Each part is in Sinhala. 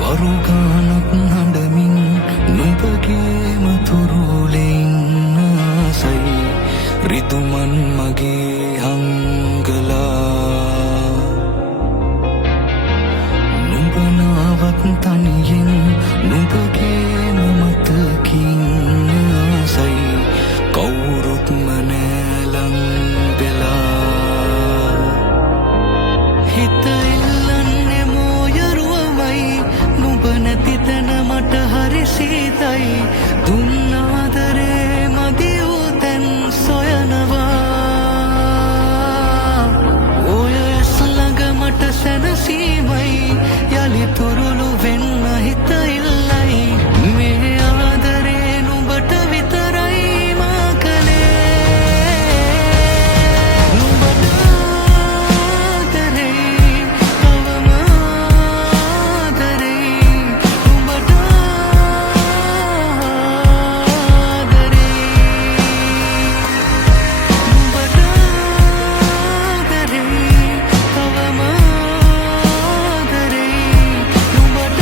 වරුගානක් හඬමින් නුඹගේම තුරුලෙන් ආසයි රිදුමන් මගේ හංගලා නුඹ නාවත් තනියෙන් නුඹගේම මතකින් ආසයි කවුරුත්ම නෑලං වෙලා හිත ඉල්ලන්නේ මෝයරුවමයි නුඹ නැති තැන මට හරි සීතයි දුන්න ආදරේ මදි වූ තැන් සොයනවා ඔය ඇස් ළඟ මට සැනසීමයි යලි තුරුළු වෙන්න හිත ඉල්ලයි මේ ආදරේ නුඹට විතරයි මා කළේ නුඹට ආදරේ තවම ආදරේ නුඹට ආදරේ නුඹට ආදරේ තවම ආදරේ නුඹට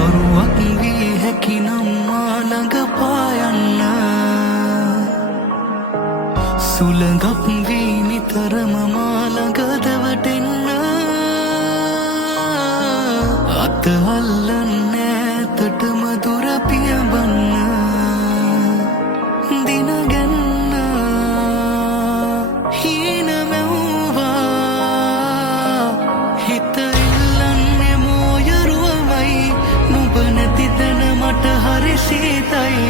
අරුවක් වී හැකිනම් මා ළඟ පායන්න සුළඟක් වී නිතරම මා ළඟ දැවටෙන්න අත අල්ලන්නේ ඈතටම දුර පියඹන්න දිනගන්න හීන මැව්වා හිත ඉල්ලන්නේ මෝයරුවමයි නුඹ නැති තැන මට හරි සීතයි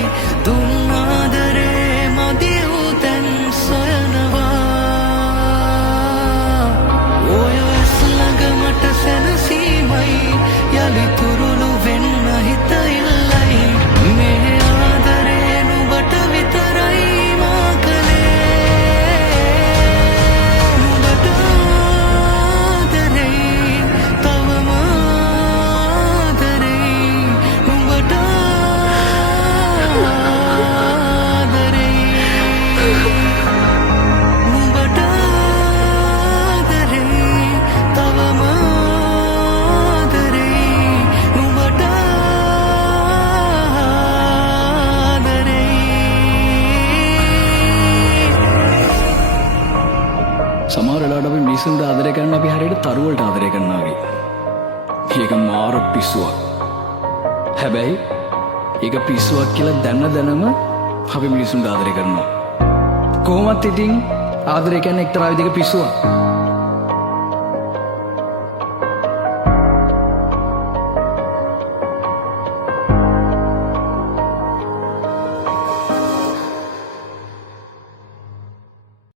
දුන්න ආදරේ මදි වූ තැන් සොයනවා ඔය ඇස් ළඟ මට සැනසීමයි යලි තුරුළු වෙන්න හිත ඉල්ලයි මේ ආදරේ නුඹට විතරයි මා කළේ නුඹට ආදරේ තවම ආදරේ නුඹට ආදරේ නුඹට ආදරේ තවම ආදරේ නුඹට ආදරේ සමහර වෙලාවට අපි මිනිස්සුන්ට ආදරය කරන්න අපි හරියට තරුවලට ආදරය කරනවා වගේ. ඒක මාර පිස්සුවක්. හැබැයි ඒක පිස්සුවක් කියලා දැනම අපි මිනිස්සුන්ට ආදරය කරනවා. කොහොමත් ඉතින් ආදරය කියන්නේ එක්තරා විදිහක පිස්සුවක්.